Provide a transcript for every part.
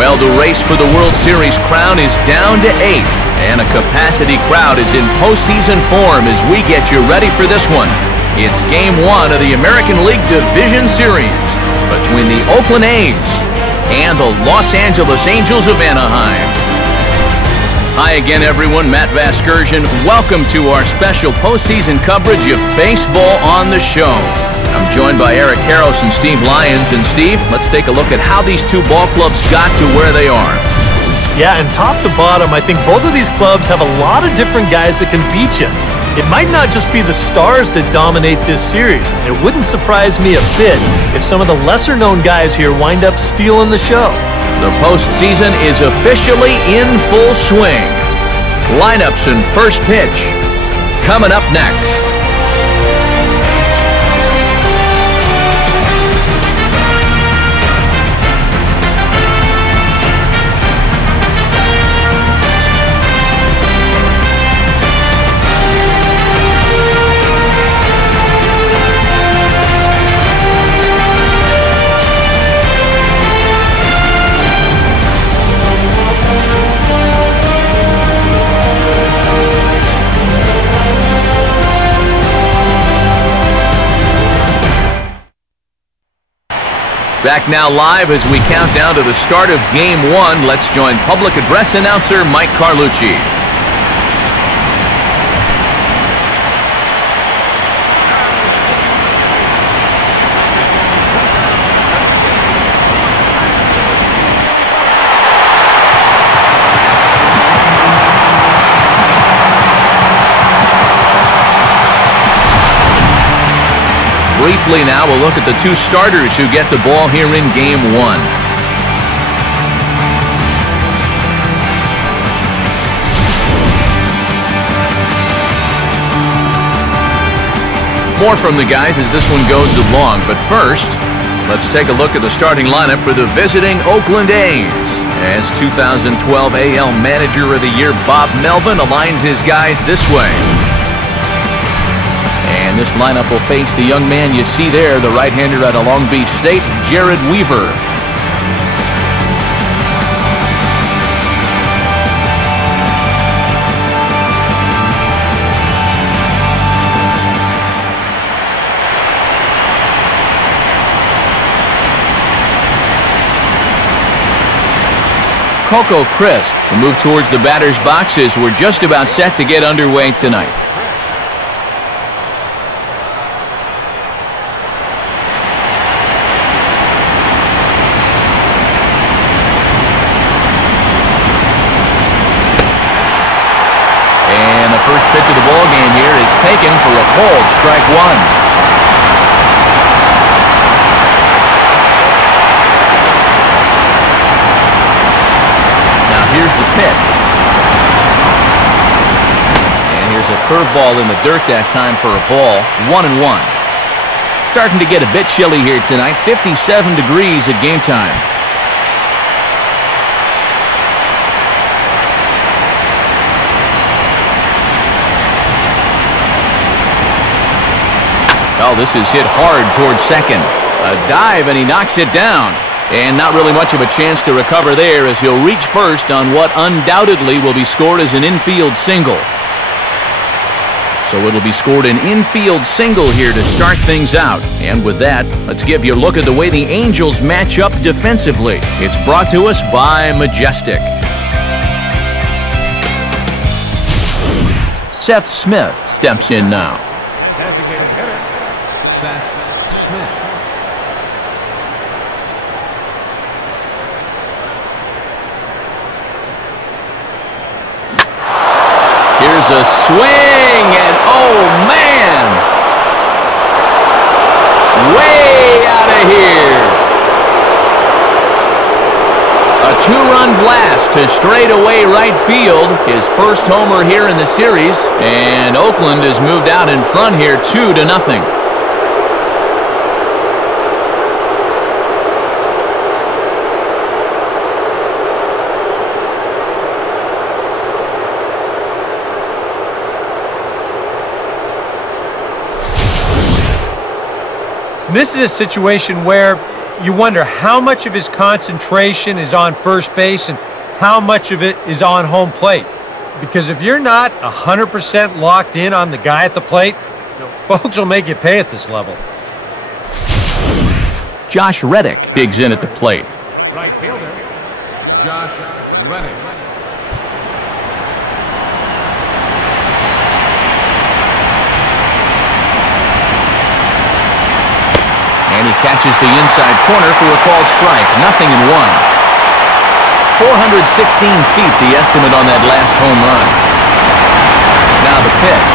Well, the race for the World Series crown is down to 8, and a capacity crowd is in postseason form as we get you ready for this one. It's Game 1 of the American League Division Series between the Oakland A's and the Los Angeles Angels of Anaheim. Hi again, everyone. Matt Vasgersian. Welcome to our special postseason coverage of baseball on the show. I'm joined by Eric Karros and Steve Lyons. And Steve, let's take a look at how these two ball clubs got to where they are. Yeah, and top to bottom, I think both of these clubs have a lot of different guys that can beat you. It might not just be the stars that dominate this series. It wouldn't surprise me a bit if some of the lesser-known guys here wind up stealing the show. The postseason is officially in full swing. Lineups and first pitch coming up next. Back now live as we count down to the start of Game 1. Let's join public address announcer Mike Carlucci. Briefly now, we'll look at the two starters who get the ball here in Game 1. More from the guys as this one goes along, but first, let's take a look at the starting lineup for the visiting Oakland A's. As 2012 AL Manager of the Year Bob Melvin aligns his guys this way. And this lineup will face the young man you see there, the right-hander out of Long Beach State, Jared Weaver. Coco Crisp will move towards the batter's box as we're just about set to get underway tonight. game here is taken for a ball, strike one. Now here's the pitch. And here's a curveball in the dirt that time for a ball, 1-1. Starting to get a bit chilly here tonight, 57 degrees at game time. Oh, this is hit hard towards second. A dive, and he knocks it down. And not really much of a chance to recover there as he'll reach first on what undoubtedly will be scored as an infield single. So it'll be scored an infield single here to start things out. And with that, let's give you a look at the way the Angels match up defensively. It's brought to us by Majestic. Seth Smith steps in now. Designated hitter, Seth Smith. Here's a swing, and oh man! Way out of here! A two-run blast to straightaway right field. His first homer here in the series, and Oakland has moved out in front here 2-0. This is a situation where you wonder how much of his concentration is on first base and how much of it is on home plate. Because if you're not 100% locked in on the guy at the plate, folks will make you pay at this level. Josh Reddick digs in at the plate. Right fielder, Josh Reddick. And he catches the inside corner for a called strike. 0-1. 416 feet, the estimate on that last home run. Now the pitch.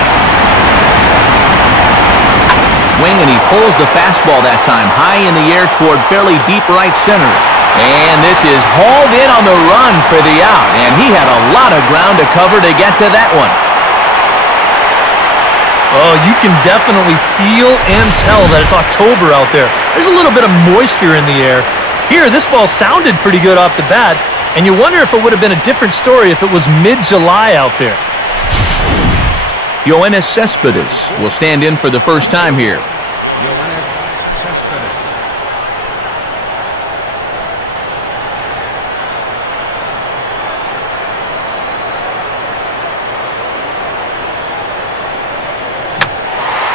Swing, and he pulls the fastball that time high in the air toward fairly deep right center. And this is hauled in on the run for the out. And he had a lot of ground to cover to get to that one. Oh, you can definitely feel and tell that it's October out there. There's a little bit of moisture in the air. Here, this ball sounded pretty good off the bat, and you wonder if it would have been a different story if it was mid-July out there. Yoenis Cespedes will stand in for the first time here. Yoenis Cespedes.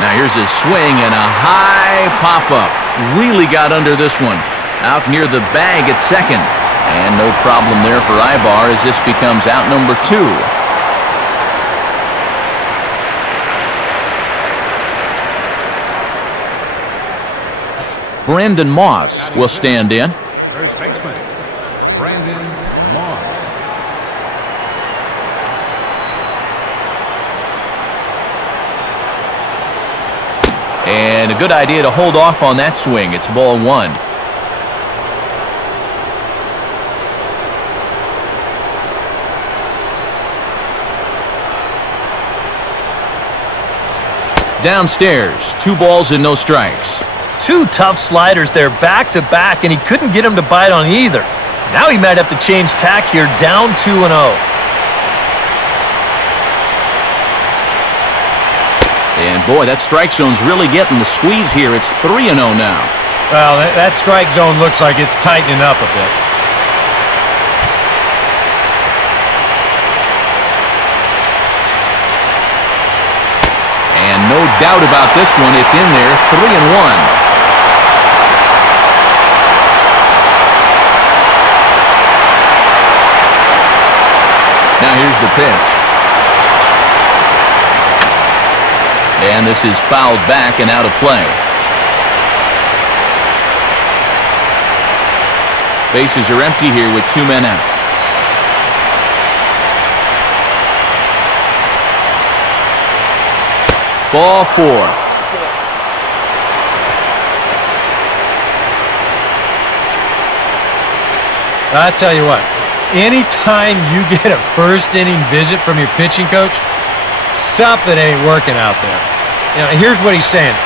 Now here's a swing and a high pop-up. Really got under this one. Out near the bag at second. And no problem there for Ibar as this becomes out number 2. Brandon Moss will stand in. First baseman, Brandon Moss. And a good idea to hold off on that swing. It's ball 1. Downstairs, 2 balls and no strikes. 2 tough sliders there back-to-back, and he couldn't get him to bite on either. Now he might have to change tack here, down 2-0. And boy, that strike zone's really getting the squeeze here. It's 3-0 now. Well, that strike zone looks like it's tightening up a bit. And no doubt about this one, it's in there, 3-1. Now here's the pitch. And this is fouled back and out of play. Bases are empty here with 2 men out. Ball 4. I tell you what, anytime you get a first inning visit from your pitching coach, something ain't working out there. You know, here's what he's saying.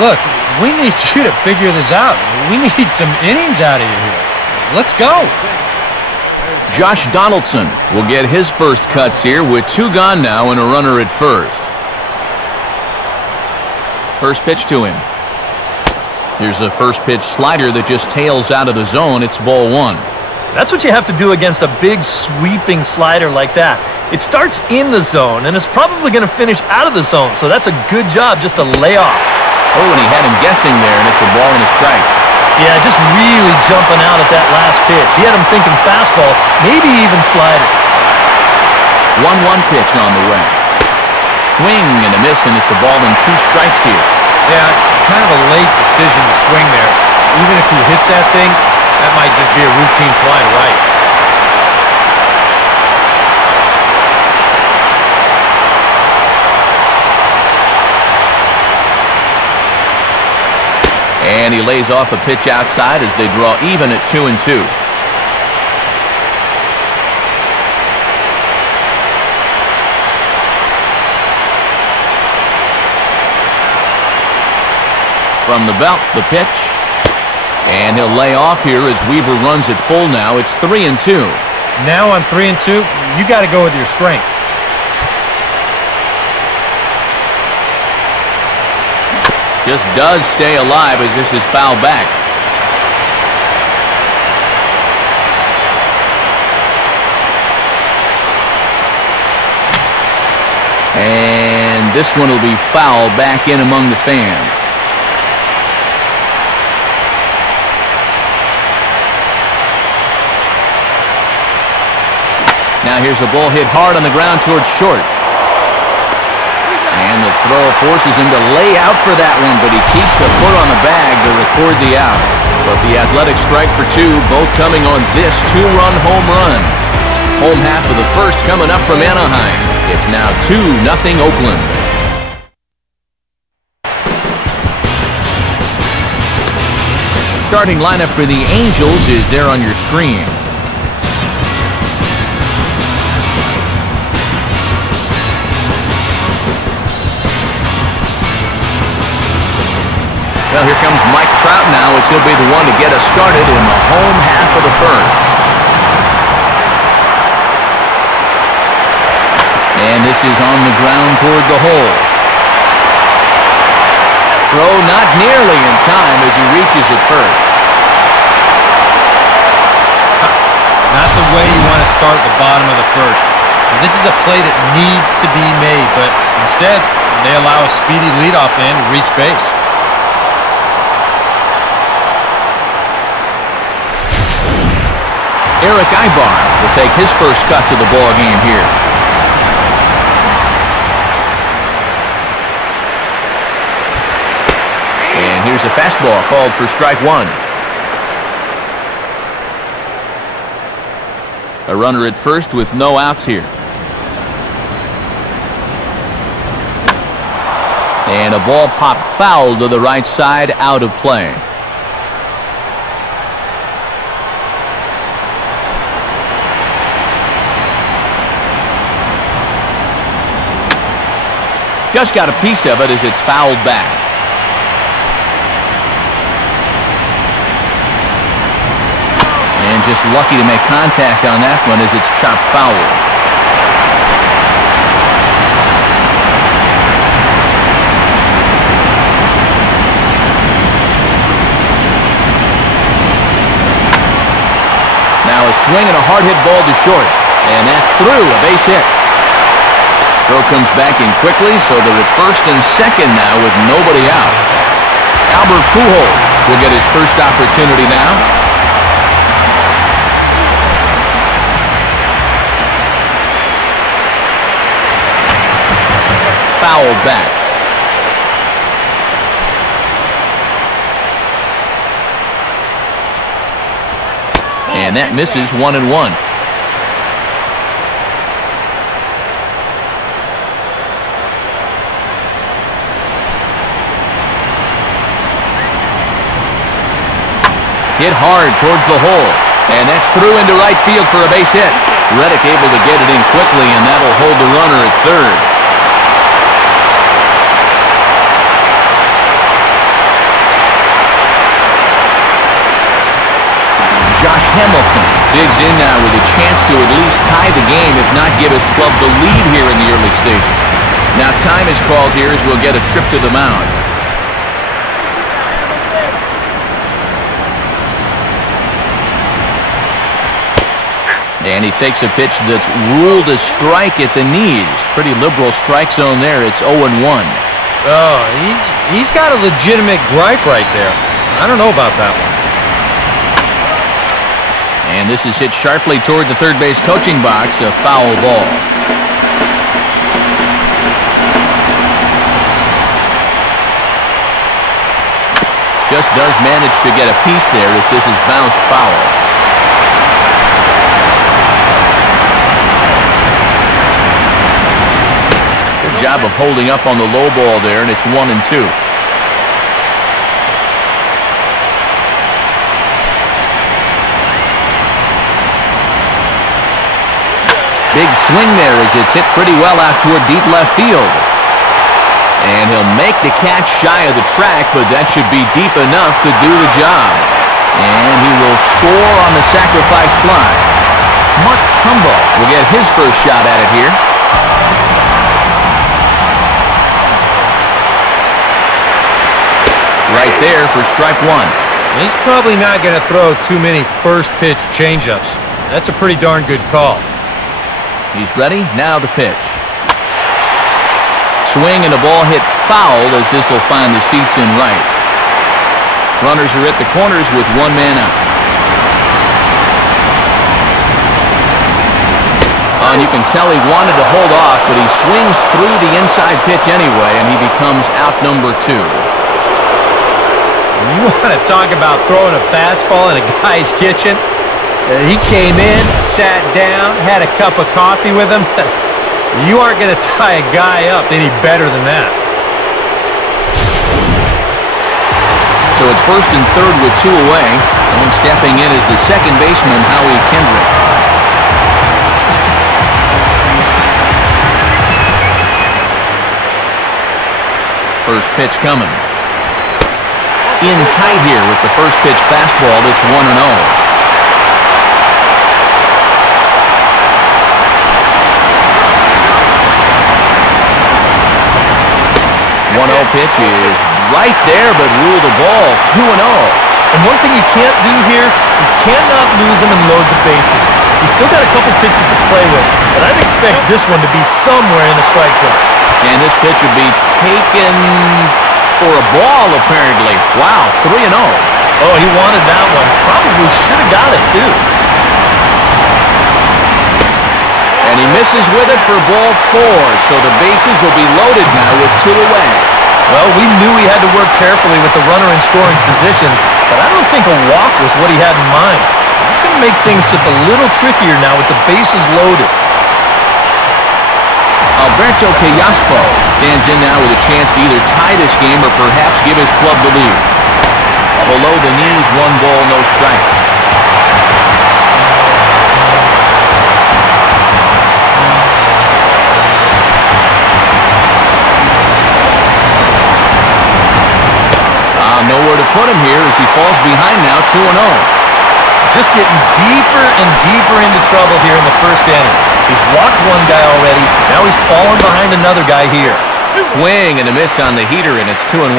Look, we need you to figure this out. We need some innings out of you here. Let's go. Josh Donaldson will get his first cuts here with 2 gone now and a runner at first. First pitch to him. Here's a first pitch slider that just tails out of the zone. It's ball 1. That's what you have to do against a big sweeping slider like that. It starts in the zone and is probably going to finish out of the zone, so that's a good job just to lay off. Oh, and he had him guessing there, and it's a ball and a strike. Yeah, just really jumping out at that last pitch. He had him thinking fastball, maybe even slider. 1-1 pitch on the way. Swing and a miss, and it's a ball and 2 strikes here. Yeah, kind of a late decision to swing there. Even if he hits that thing, that might just be a routine fly to right. And he lays off a pitch outside as they draw even at 2-2. From the belt, the pitch. And he'll lay off here as Weaver runs it full now. It's 3-2. Now on 3-2, you got to go with your strength. Just does stay alive as this is fouled back. And this one will be fouled back in among the fans. Now here's a ball hit hard on the ground towards short. And the throw forces him to lay out for that one, but he keeps the foot on the bag to record the out. But the athletic strike for 2, both coming on this 2-run home run. Home half of the first coming up from Anaheim. It's now 2-0 Oakland. Starting lineup for the Angels is there on your screen. Well, here comes Mike Trout now as he'll be the one to get us started in the home half of the first. And this is on the ground toward the hole. Throw not nearly in time as he reaches it first. Not the way you want to start the bottom of the first. Now, this is a play that needs to be made, but instead they allow a speedy leadoff man to reach base. Eric Ibar will take his first cuts of the ball game here. And here's a fastball called for strike 1. A runner at first with no outs here. And a ball popped foul to the right side, out of play. Just got a piece of it as it's fouled back. And just lucky to make contact on that one as it's chopped foul. Now a swing and a hard hit ball to short. And that's through, a base hit. Throw comes back in quickly, so they're at first and second now with nobody out. Albert Pujols will get his first opportunity now. Fouled back. And that misses 1-1. Hit hard towards the hole. And that's through into right field for a base hit. Reddick able to get it in quickly, and that'll hold the runner at third. Josh Hamilton digs in now with a chance to at least tie the game, if not give his club the lead here in the early stages. Now time is called here as we'll get a trip to the mound. And he takes a pitch that's ruled a strike at the knees. Pretty liberal strike zone there. It's 0-1. Oh, he's got a legitimate gripe right there. I don't know about that one. And this is hit sharply toward the third base coaching box, a foul ball. Just does manage to get a piece there as this is bounced foul. Good job of holding up on the low ball there, and it's 1-2. Big swing there as it's hit pretty well out toward deep left field. And he'll make the catch shy of the track, but that should be deep enough to do the job. And he will score on the sacrifice fly. Mark Trumbo will get his first shot at it here. Right there for strike one. He's probably not going to throw too many first pitch changeups. That's a pretty darn good call. He's ready. Now the pitch. Swing and a ball hit foul as this will find the seats in right. Runners are at the corners with one man out. And you can tell he wanted to hold off, but he swings through the inside pitch anyway, and he becomes out number two. You want to talk about throwing a fastball in a guy's kitchen? He came in, sat down, had a cup of coffee with him. You aren't going to tie a guy up any better than that. So it's first and third with two away. And stepping in is the second baseman, Howie Kendrick. First pitch coming. In tight here with the first pitch fastball. It's 1-0. 1-0 pitch is right there, but ruled a ball. 2-0. And one thing you can't do here, you cannot lose him and load the bases. He's still got a couple pitches to play with, but I'd expect this one to be somewhere in the strike zone. And this pitch would be taken for a ball, apparently. Wow, 3-0. Oh, he wanted that one. Probably should have got it, too. And he misses with it for ball four, so the bases will be loaded now with two away. Well, we knew he had to work carefully with the runner in scoring position, but I don't think a walk was what he had in mind. That's going to make things just a little trickier now with the bases loaded. Alberto Callaspo stands in now with a chance to either tie this game or perhaps give his club the lead. Below the knees, 1 ball, no strikes. Nowhere to put him here as he falls behind now, 2-0. Just getting deeper and deeper into trouble here in the first inning. He's walked one guy already. Now he's fallen behind another guy here. Swing and a miss on the heater, and it's 2-1.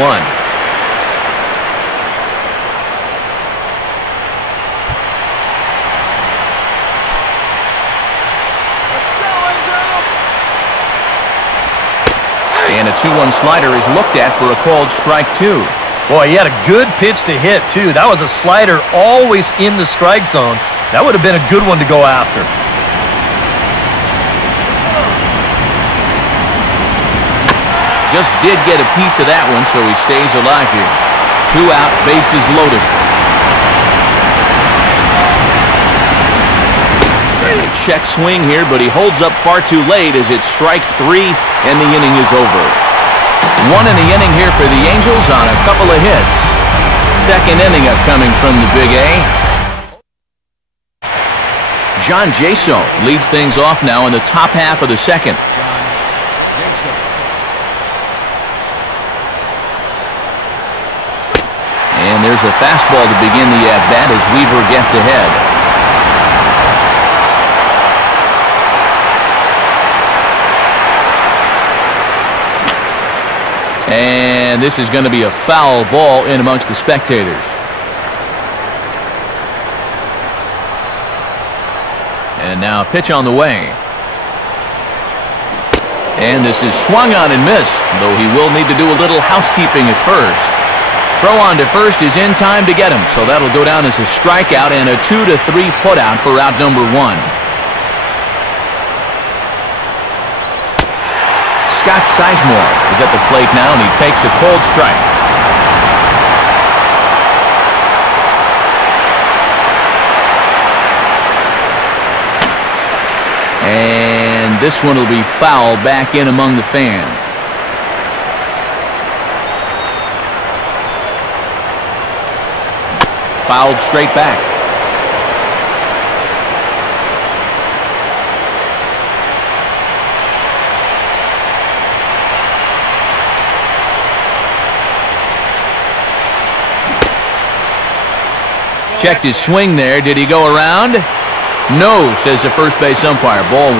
And a 2-1 slider is looked at for a called strike two. Boy, he had a good pitch to hit, too. That was a slider always in the strike zone. That would have been a good one to go after. Just did get a piece of that one, so he stays alive here. 2 out, bases loaded. Check swing here, but he holds up far too late as it's strike 3, and the inning is over. 1 in the inning here for the Angels on a couple of hits. second inning upcoming from the Big A. John Jaso leads things off now in the top half of the second. And there's a fastball to begin the at-bat as Weaver gets ahead. And this is going to be a foul ball in amongst the spectators. And now a pitch on the way. And this is swung on and missed, though he will need to do a little housekeeping at first. Throw on to first is in time to get him, so that'll go down as a strikeout and a 2-3 putout for out number 1. Scott Sizemore is at the plate now, and he takes a cold strike. And this one will be foul back in among the fans. Fouled straight back. Checked his swing there. Did he go around? No, says the first base umpire. Ball 1.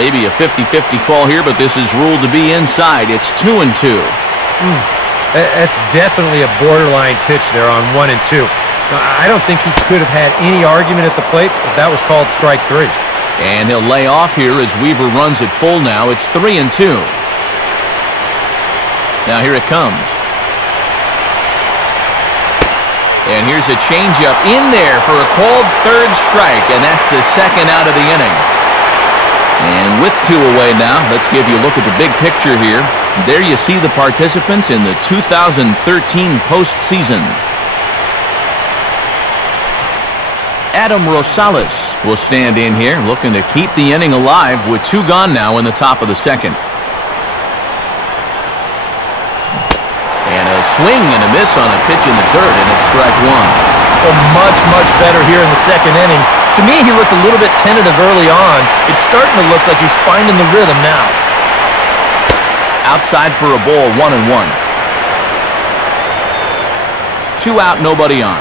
Maybe a 50-50 call here, but this is ruled to be inside. It's 2-2. That's definitely a borderline pitch there on 1 and 2. Now, I don't think he could have had any argument at the plate, but that was called strike 3. And he'll lay off here as Weaver runs it full now. It's 3-2. Now here it comes. And here's a changeup in there for a called third strike, and that's the second out of the inning. And with 2 away now, let's give you a look at the big picture here. There you see the participants in the 2013 postseason. Adam Rosales will stand in here, looking to keep the inning alive with 2 gone now in the top of the second. And a swing and a miss on a pitch in the dirt, and it's strike 1. Well, much better here in the second inning. To me, he looked a little bit tentative early on. It's starting to look like he's finding the rhythm now. Outside for a ball, 1-1. 2 out, nobody on.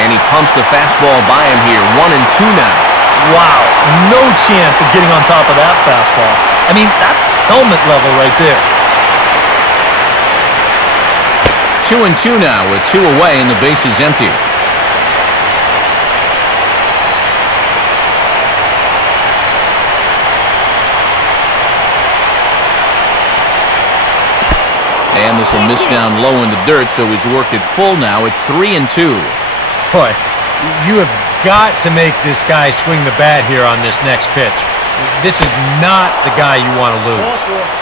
And he pumps the fastball by him here. 1-2 now. Wow, no chance of getting on top of that fastball. I mean, that's helmet level right there. 2-2 now with 2 away and the base is empty. And this will miss down low in the dirt, so he's worked it full now at 3-2. Boy, you have got to make this guy swing the bat here on this next pitch. This is not the guy you want to lose.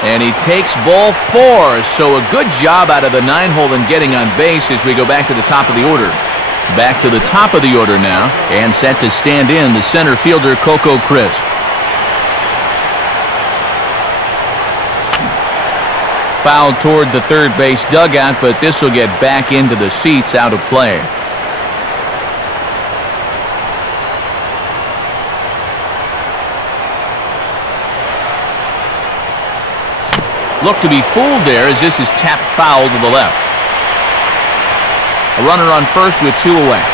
And he takes ball 4, so a good job out of the 9-hole in getting on base as we go back to the top of the order. Back to the top of the order now, and set to stand in the center fielder, Coco Crisp. Fouled toward the third base dugout, but this will get back into the seats, out of play. Look to be fooled there as this is tapped foul to the left. A runner on first with 2 away.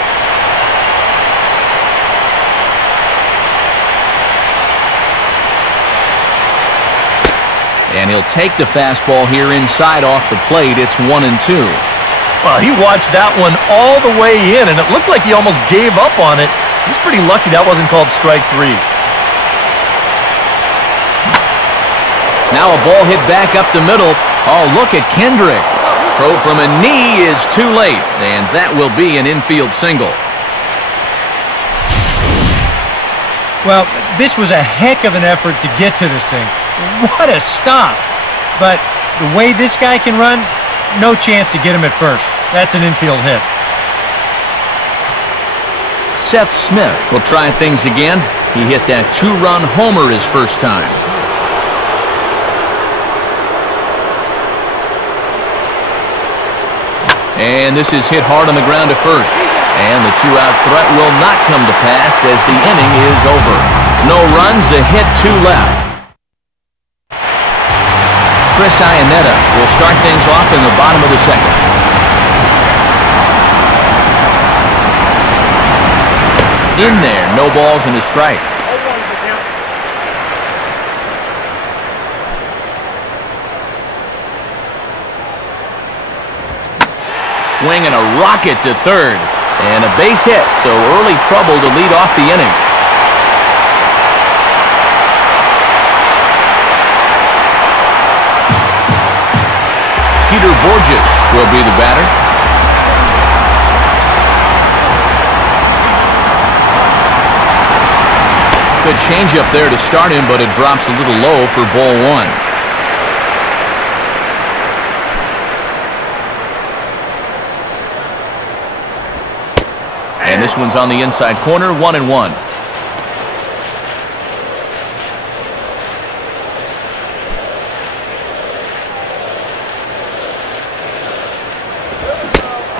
And he'll take the fastball here inside off the plate. It's 1-2. Well, he watched that one all the way in, and it looked like he almost gave up on it. He's pretty lucky that wasn't called strike 3. Now a ball hit back up the middle. Oh, look at Kendrick. Throw from a knee is too late, and that will be an infield single. Well, this was a heck of an effort to get to this thing. What a stop. But the way this guy can run, no chance to get him at first. That's an infield hit. Seth Smith will try things again. He hit that two-run homer his first time. And this is hit hard on the ground to first. And the two-out threat will not come to pass as the inning is over. No runs, a hit, two left. Chris Iannetta will start things off in the bottom of the second. In there, no balls and a strike. Swing and a rocket to third. And a base hit, so early trouble to lead off the inning. Peter Borges will be the batter. Good changeup there to start him, but it drops a little low for ball one. And this one's on the inside corner, 1-1.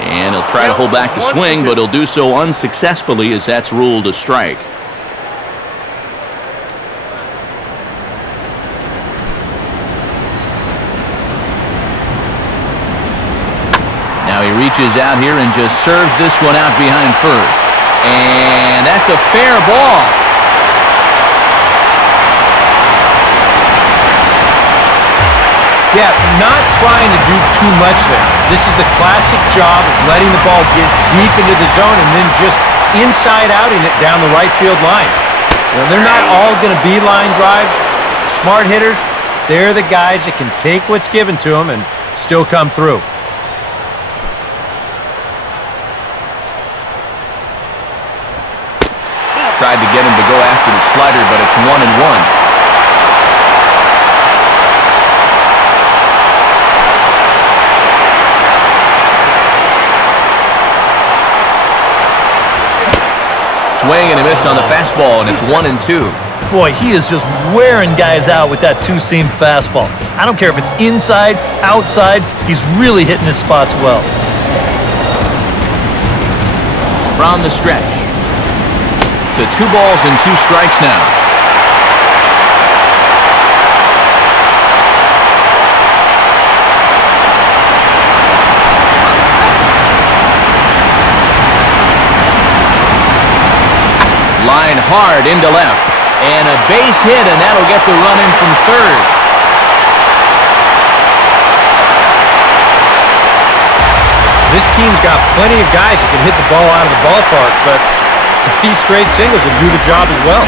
And he'll try to hold back the swing, but he'll do so unsuccessfully as that's ruled a strike. Now he reaches out here and just serves this one out behind first. And that's a fair ball. Yeah, not trying to do too much there. This is the classic job of letting the ball get deep into the zone and then just inside-outing it down the right field line. You know, they're not all going to be line drives. Smart hitters, they're the guys that can take what's given to them and still come through. Tried to get him to go after the slider, but it's 1-1. Swing and a miss on the fastball, and it's 1-2. Boy, he is just wearing guys out with that two-seam fastball. I don't care if it's inside, outside, he's really hitting his spots well. From the stretch. To 2 balls and 2 strikes now. Line hard into left. And a base hit, and that'll get the run in from third. This team's got plenty of guys that can hit the ball out of the ballpark, but these straight singles will do the job as well.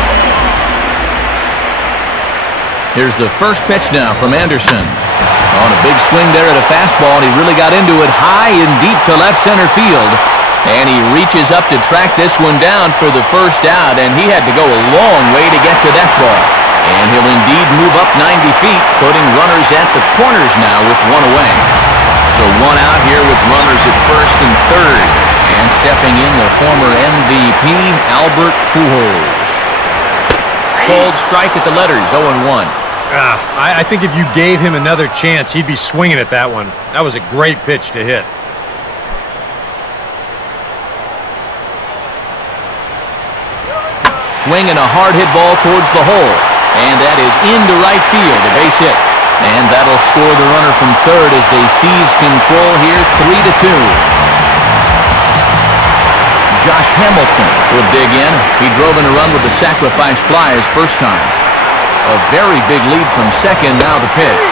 Here's the first pitch now from Anderson. On a big swing there at a fastball, and he really got into it high and deep to left center field. And he reaches up to track this one down for the first out, and he had to go a long way to get to that ball. And he'll indeed move up 90 feet, putting runners at the corners now with 1 away. So 1 out here with runners at first and third. And stepping in, the former MVP, Albert Pujols. Cold strike at the letters, 0-1. I think if you gave him another chance, he'd be swinging at that one. That was a great pitch to hit. Swinging a hard hit ball towards the hole. And that is into right field, a base hit. And that'll score the runner from third as they seize control here, 3-2. Josh Hamilton will dig in. He drove in a run with the sacrifice fly his first time. A very big lead from second, now the pitch.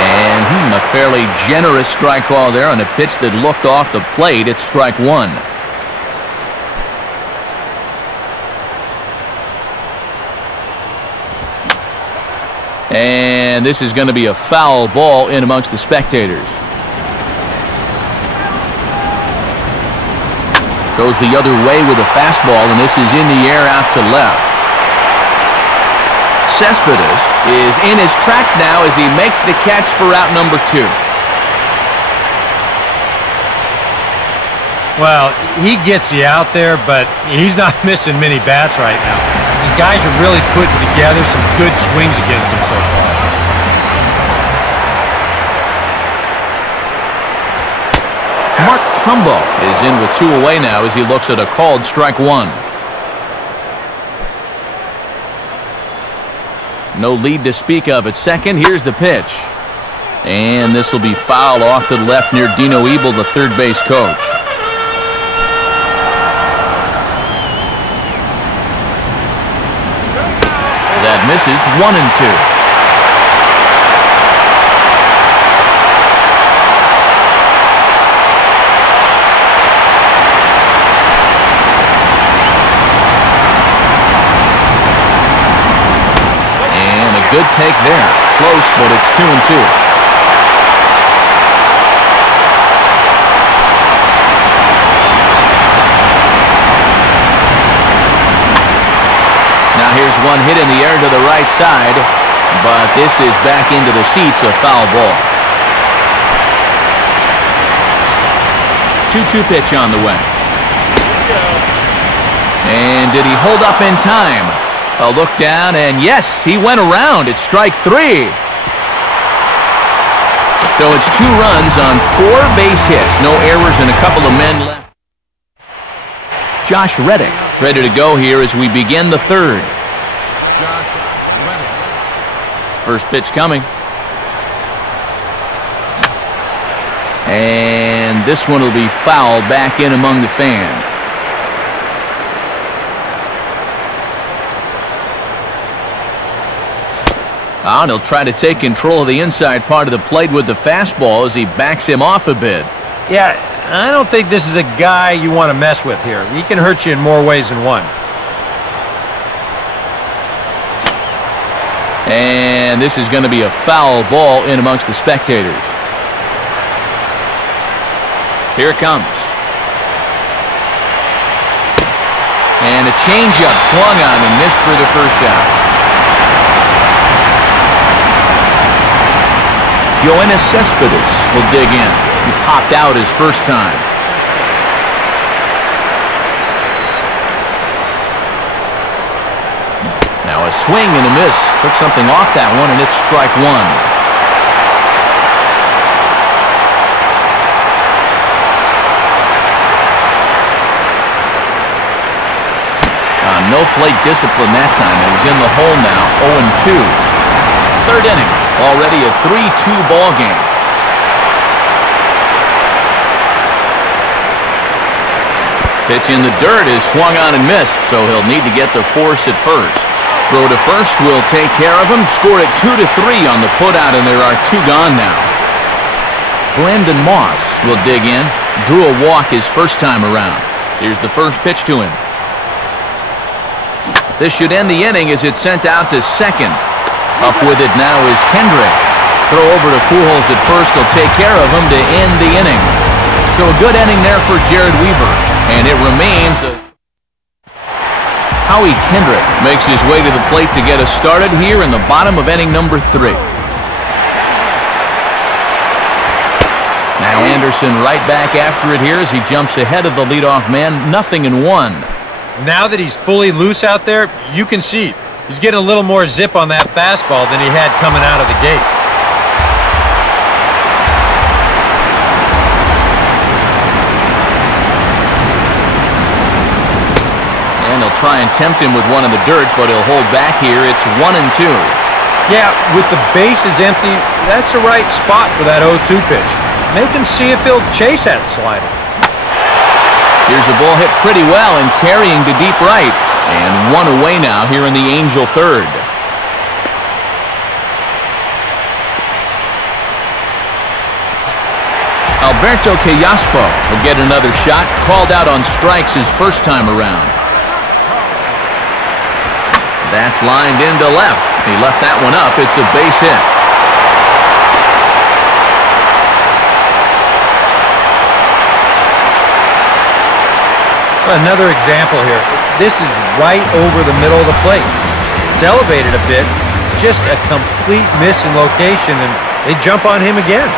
And a fairly generous strike call there on a pitch that looked off the plate. It's strike 1. And this is going to be a foul ball in amongst the spectators. Goes the other way with a fastball, and this is in the air out to left. Cespedes is in his tracks now as he makes the catch for out number 2. Well, he gets you out there, but he's not missing many bats right now. The guys are really putting together some good swings against him so far. Mark Trumbo is in with 2 away now as he looks at a called strike 1. No lead to speak of at second. Here's the pitch. And this will be foul off to the left near Dino Ebel, the third base coach. That misses. 1-2. Good take there. Close, but it's 2-2. Now here's one hit in the air to the right side, but this is back into the seats, a foul ball. 2-2 pitch on the way. And did he hold up in time? A look down, and yes, he went around. It's strike 3. So it's 2 runs on 4 base hits. No errors and a couple of men left. Josh Reddick is ready to go here as we begin the third. Josh Reddick. First pitch coming. And this one will be foul back in among the fans. And he'll try to take control of the inside part of the plate with the fastball as he backs him off a bit. Yeah, I don't think this is a guy you want to mess with here. He can hurt you in more ways than one. And this is going to be a foul ball in amongst the spectators. Here it comes. And a changeup swung on and missed for the first out. Yoenis Cespedes will dig in. He popped out his first time. Now a swing and a miss. Took something off that one, and it's strike 1. No plate discipline that time, and he's in the hole now, 0-2. Third inning, already a 3-2 ball game. Pitch in the dirt is swung on and missed, so he'll need to get the force at first. Throw to first will take care of him. Scored it 2-3 on the putout, and there are 2 gone now. Brandon Moss will dig in. Drew a walk his first time around. Here's the first pitch to him. This should end the inning as it's sent out to second. Up with it now is Kendrick. Throw over to Pujols at first will take care of him to end the inning. So a good inning there for Jared Weaver. And it remains Howie Kendrick makes his way to the plate to get us started here in the bottom of inning number 3. Now Anderson right back after it here as he jumps ahead of the leadoff man. 0-1. Now that he's fully loose out there, you can see he's getting a little more zip on that fastball than he had coming out of the gate. And he'll try and tempt him with one in the dirt, but he'll hold back here. It's 1-2. Yeah, with the bases empty, that's the right spot for that 0-2 pitch. Make him see if he'll chase that slider. Here's a ball hit pretty well and carrying to deep right. And 1 away now here in the Angel third. Alberto Callaspo will get another shot. Called out on strikes his first time around. That's lined into left. He left that one up. It's a base hit. Another example here. This is right over the middle of the plate. It's elevated a bit. Just a complete miss in location, and they jump on him again.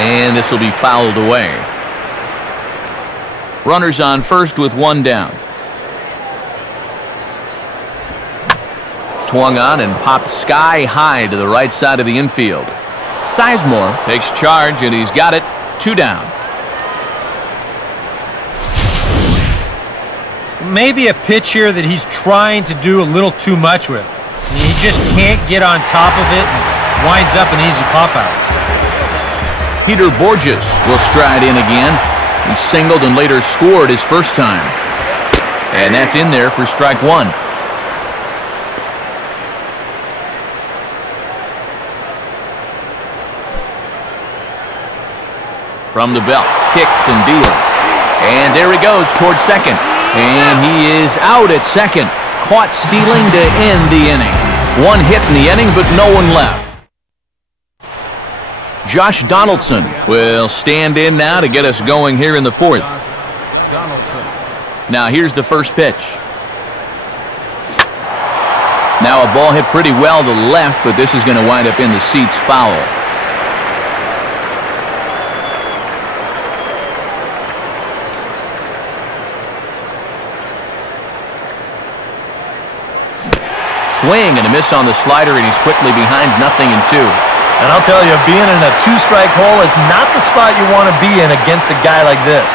And this will be fouled away. Runners on first with one down. Swung on and popped sky high to the right side of the infield. Sizemore takes charge, and he's got it. 2 down. Maybe a pitch here that he's trying to do a little too much with. He just can't get on top of it and winds up an easy pop-out. Peter Borges will stride in again. He singled and later scored his first time. And that's in there for strike 1. From the belt, kicks and deals. And there he goes towards second. And he is out at second. Caught stealing to end the inning. 1 hit in the inning, but no one left. Josh Donaldson will stand in now to get us going here in the 4th. Now here's the first pitch. Now a ball hit pretty well to left, but this is going to wind up in the seats foul. Swing and a miss on the slider, and he's quickly behind 0-2. And I'll tell you, being in a 2-strike hole is not the spot you want to be in against a guy like this.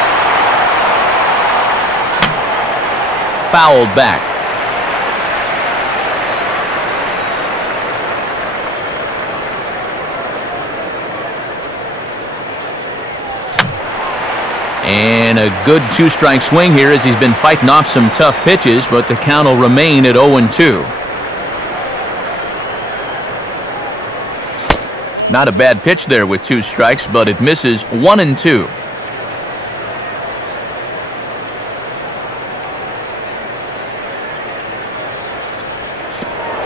Fouled back. And a good 2-strike swing here as he's been fighting off some tough pitches, but the count will remain at 0-2. Not a bad pitch there with 2 strikes, but it misses 1-2.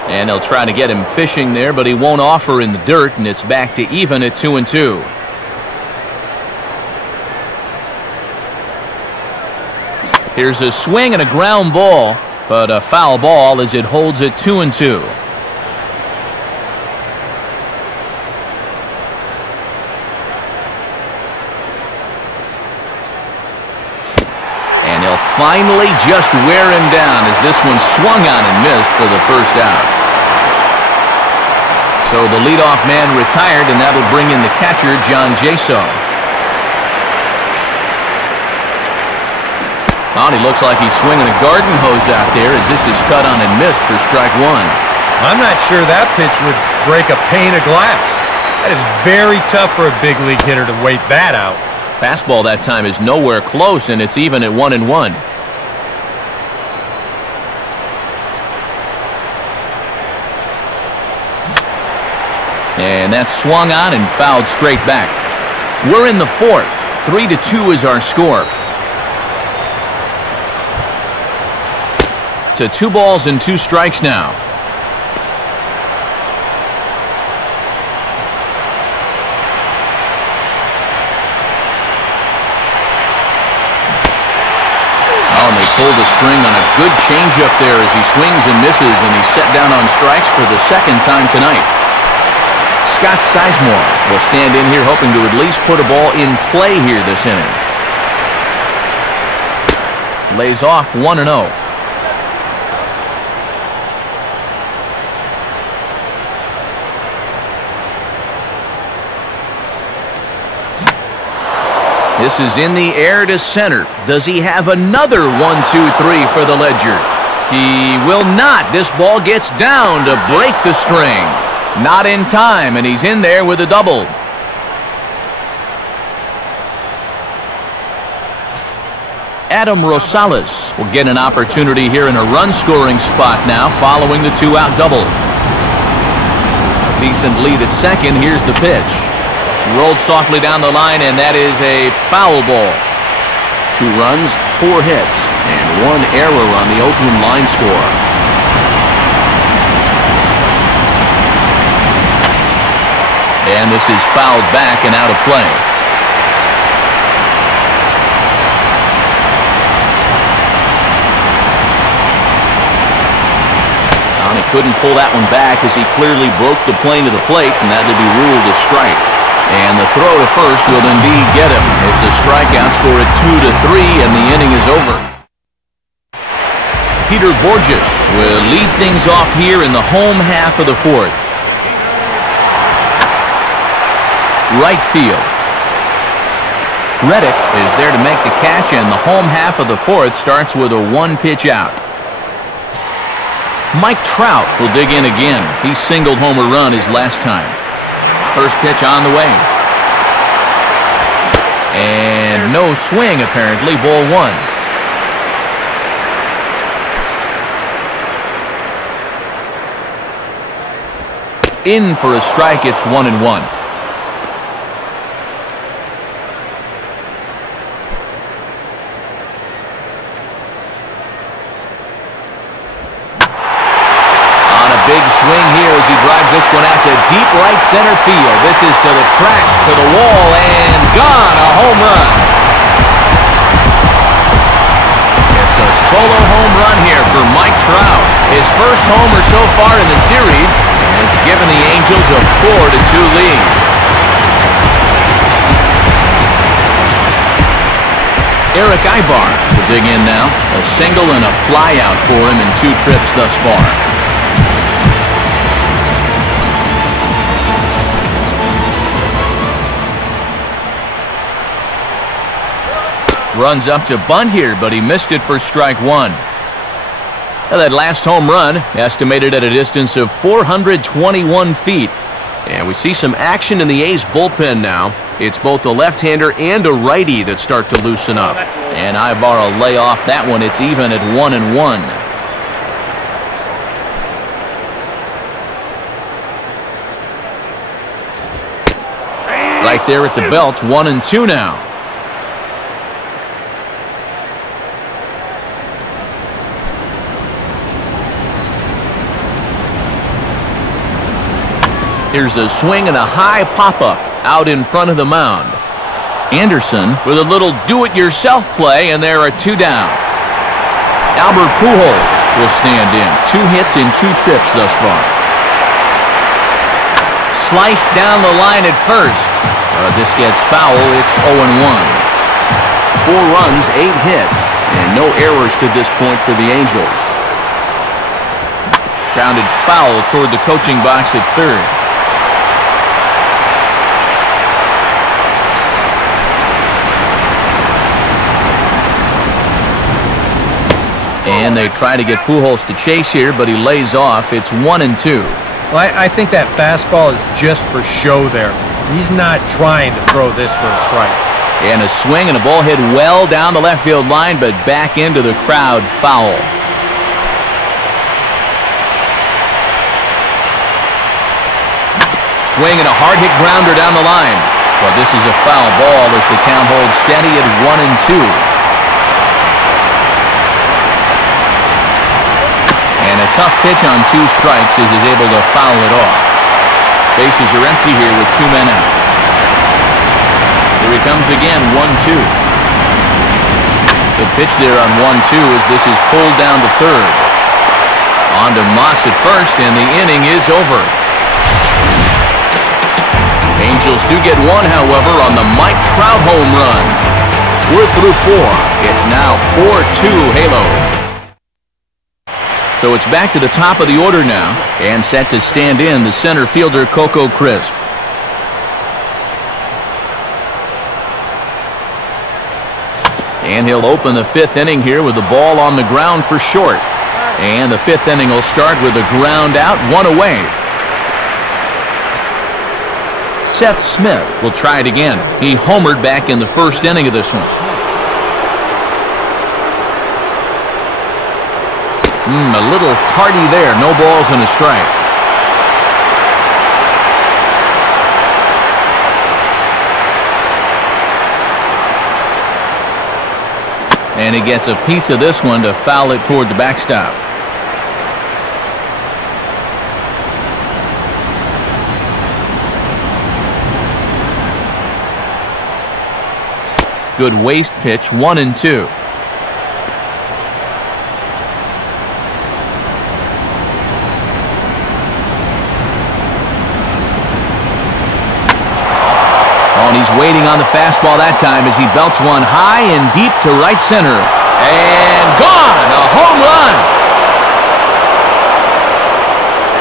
And they'll try to get him fishing there, but he won't offer in the dirt, and it's back to even at 2-2. Here's a swing and a ground ball, but a foul ball as it holds at 2-2. Finally just wear him down as this one swung on and missed for the first out. So the leadoff man retired, and that'll bring in the catcher, John Jaso. Well, he looks like he's swinging a garden hose out there as this is cut on and missed for strike 1. I'm not sure that pitch would break a pane of glass. That is very tough for a big league hitter to wait that out. Fastball that time is nowhere close, and it's even at 1-1. And that's swung on and fouled straight back. We're in the 4th. 3-2 is our score. To 2 balls and 2 strikes now. Oh, and they pulled the string on a good changeup there as he swings and misses, and he's set down on strikes for the 2nd time tonight. Scott Sizemore will stand in here hoping to at least put a ball in play here this inning. Lays off 1-0. This is in the air to center. Does he have another 1-2-3 for the Ledger? He will not. This ball gets down to break the string. Not in time, and he's in there with a double. Adam Rosales will get an opportunity here in a run-scoring spot now following the 2-out double. Decent lead at second. Here's the pitch. Rolled softly down the line, and that is a foul ball. 2 runs, 4 hits, and 1 error on the Oakland line score. And this is fouled back and out of play. He couldn't pull that one back as he clearly broke the plane to the plate, and that'll be ruled a strike. And the throw to first will indeed get him. It's a strikeout, score at 2-3, and the inning is over. Peter Borges will lead things off here in the home half of the fourth. Right field. Reddick is there to make the catch, and the home half of the fourth starts with a 1-pitch out. Mike Trout will dig in again. He singled home a run his last time. First pitch on the way. And no swing, apparently. Ball 1. In for a strike. It's 1-1. Big swing here as he drives this one out to deep right center field. This is to the track, to the wall, and gone. A home run. It's a solo home run here for Mike Trout. His first homer so far in the series, and it's given the Angels a 4-2 lead. Eric Ibar will dig in now. A single and a fly out for him in 2 trips thus far. Runs up to bunt here, but he missed it for strike 1. Now that last home run estimated at a distance of 421 feet. And we see some action in the A's bullpen now. It's both a left-hander and a righty that start to loosen up. And Ibar will lay off that one. It's even at 1-1. Right there at the belt, 1-2 now. Here's a swing and a high pop-up out in front of the mound. Anderson with a little do-it-yourself play, and there are 2 down. Albert Pujols will stand in. 2 hits in 2 trips thus far. Sliced down the line at first. This gets foul. It's 0-1. 4 runs, 8 hits, and no errors to this point for the Angels. Grounded foul toward the coaching box at third. And they try to get Pujols to chase here, but he lays off. It's 1-2. Well, I think that fastball is just for show there. He's not trying to throw this for a strike. And a swing and a ball hit well down the left field line, but back into the crowd, foul. Swing and a hard hit grounder down the line. But this is a foul ball as the count holds steady at 1-2. And a tough pitch on 2 strikes as he's able to foul it off. Bases are empty here with 2 men out. Here he comes again, 1-2. The pitch there on 1-2 as this is pulled down to third. On to Moss at first, and the inning is over. Angels do get 1, however, on the Mike Trout home run. We're through 4. It's now 4-2 Halo. So it's back to the top of the order now, and set to stand in the center fielder Coco Crisp. And he'll open the 5th inning here with the ball on the ground for short. And the 5th inning will start with a ground out, 1 away. Seth Smith will try it again. He homered back in the 1st inning of this one. A little tardy there. No balls and a strike. And he gets a piece of this one to foul it toward the backstop. Good waist pitch, 1-2. Oh, and he's waiting on the fastball that time as he belts one high and deep to right center. And gone! A home run!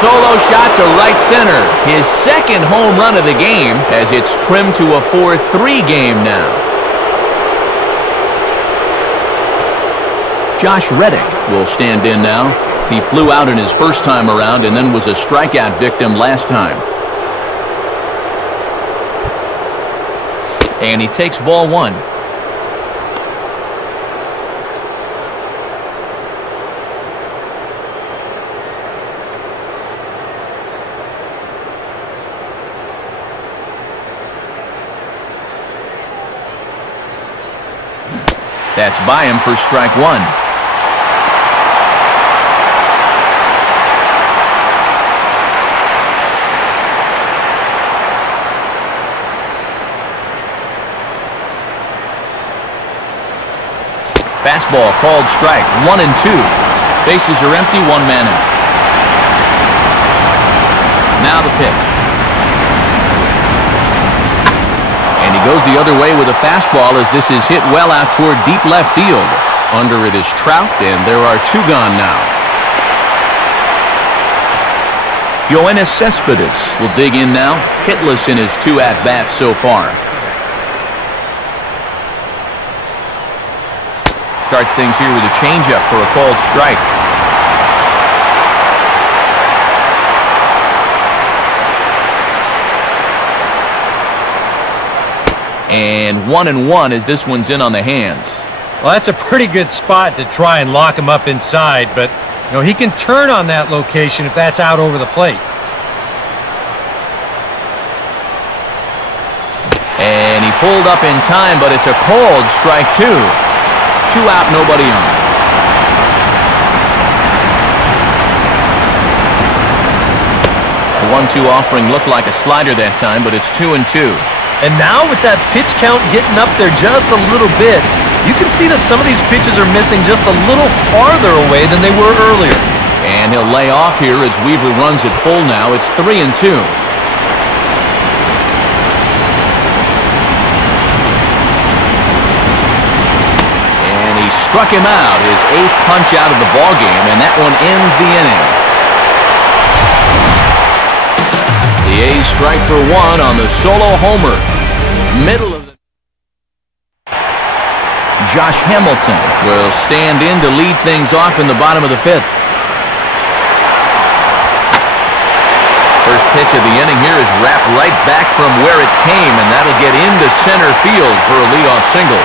Solo shot to right center. His second home run of the game as it's trimmed to a 4-3 game now. Josh Reddick will stand in now. He flew out in his first time around and then was a strikeout victim last time. And he takes ball one. That's by him for strike one. Fastball called strike. 1-2. Bases are empty. One man out. Now the pitch. And he goes the other way with a fastball as this is hit well out toward deep left field. Under it is Trout, and there are two gone now. Yoenis Cespedes will dig in now. Hitless in his two at-bats so far. Starts things here with a changeup for a called strike. And 1-1 as this one's in on the hands. Well, that's a pretty good spot to try and lock him up inside, but you know, he can turn on that location if that's out over the plate. And he pulled up in time, but it's a called strike two. 2 out, nobody on. The 1-2 offering looked like a slider that time, but it's 2-2. And now with that pitch count getting up there just a little bit, you can see that some of these pitches are missing just a little farther away than they were earlier. And he'll lay off here as Weaver runs it full now. It's 3-2. Struck him out, his 8th punch out of the ballgame, and that one ends the inning. The A's strike for one on the solo homer. Middle of the... Josh Hamilton will stand in to lead things off in the bottom of the 5th. First pitch of the inning here is wrapped right back from where it came, and that'll get into center field for a leadoff single.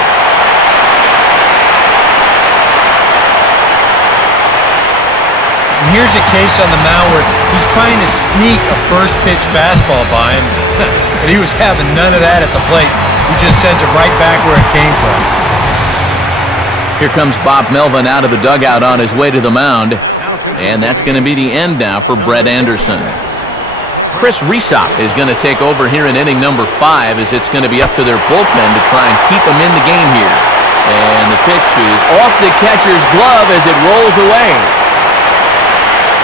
And here's a case on the mound where he's trying to sneak a first pitch fastball by him, but he was having none of that at the plate. He just sends it right back where it came from. Here comes Bob Melvin out of the dugout on his way to the mound, and that's going to be the end now for Brett Anderson. Chris Resop is going to take over here in inning number 5 as it's going to be up to their bullpen to try and keep them in the game here. And the pitch is off the catcher's glove as it rolls away.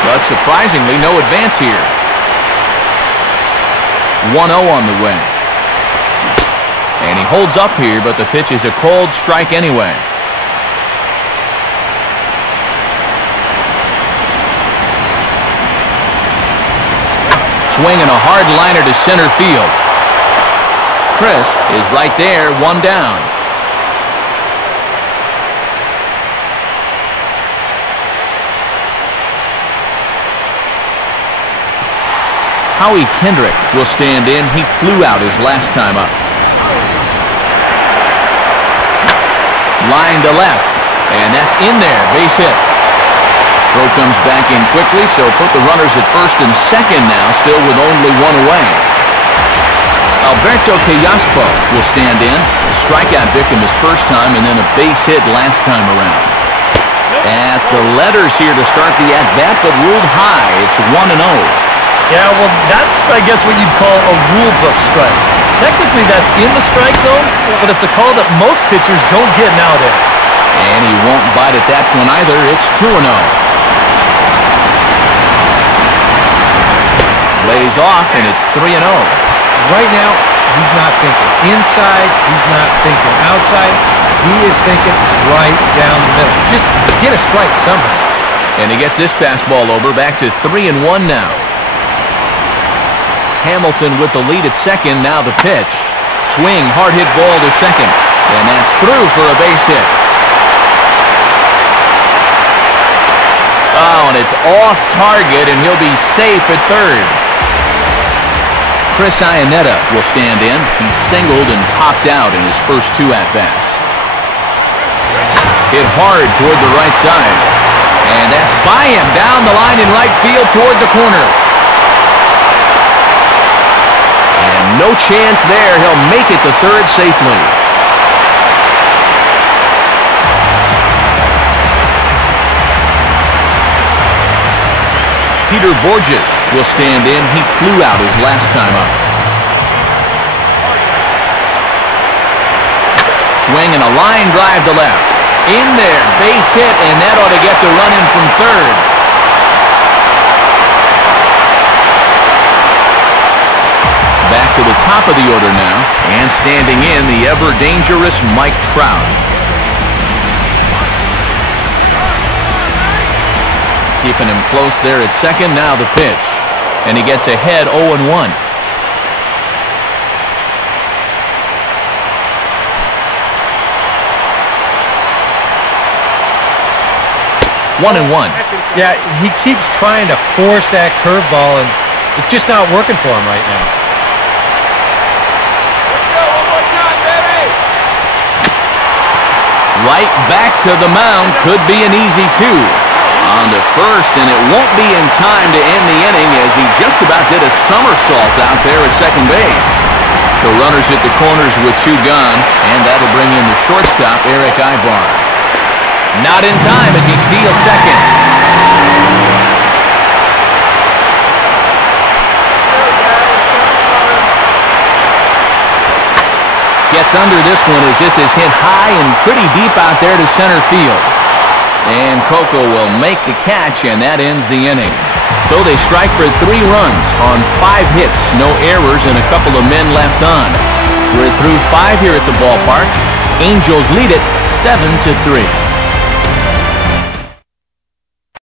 But surprisingly, no advance here. 1-0 on the way. And he holds up here, but the pitch is a cold strike anyway. Swinging a hard liner to center field. Crisp is right there, one down. Howie Kendrick will stand in. He flew out his last time up. Line to left, and that's in there. Base hit. Throw comes back in quickly, so put the runners at first and second now, still with only one away. Alberto Callaspo will stand in. A strikeout victim his first time, and then a base hit last time around. At the letters here to start the at-bat, but ruled high. It's 1-0. Yeah, well, that's, I guess, what you'd call a rule book strike. Technically, that's in the strike zone, but it's a call that most pitchers don't get nowadays. And he won't bite at that one either. It's 2-0. Lays off, and it's 3-0. Right now, he's not thinking. inside. He's not thinking outside. He is thinking right down the middle. Just get a strike somehow. And he gets this fastball over, back to 3-1 now. Hamilton with the lead at second, now the pitch. Swing, hard hit ball to second. And that's through for a base hit. Oh, and it's off target, and he'll be safe at third. Chris Iannetta will stand in. He singled and popped out in his first 2 at-bats. Hit hard toward the right side. And that's by him, down the line in right field toward the corner. And no chance there. He'll make it to third safely. Peter Borges will stand in. He flew out his last time up. Swing and a line drive to left. In there, base hit, and that ought to get the run in from third. Back to the top of the order now, and standing in, the ever-dangerous Mike Trout. Keeping him close there at second, now the pitch. And he gets ahead 0-1. 1-1. Yeah, he keeps trying to force that curveball, and it's just not working for him right now. Right back to the mound. Could be an easy 2. On to first, and it won't be in time to end the inning as he just about did a somersault out there at second base. So runners at the corners with 2 gone, and that'll bring in the shortstop, Eric Ibar. Not in time as he steals second. Gets under this one as this is hit high and pretty deep out there to center field. And Coco will make the catch, and that ends the inning. So they strike for 3 runs on 5 hits, no errors, and a couple of men left on. We're through 5 here at the ballpark. Angels lead it 7-3.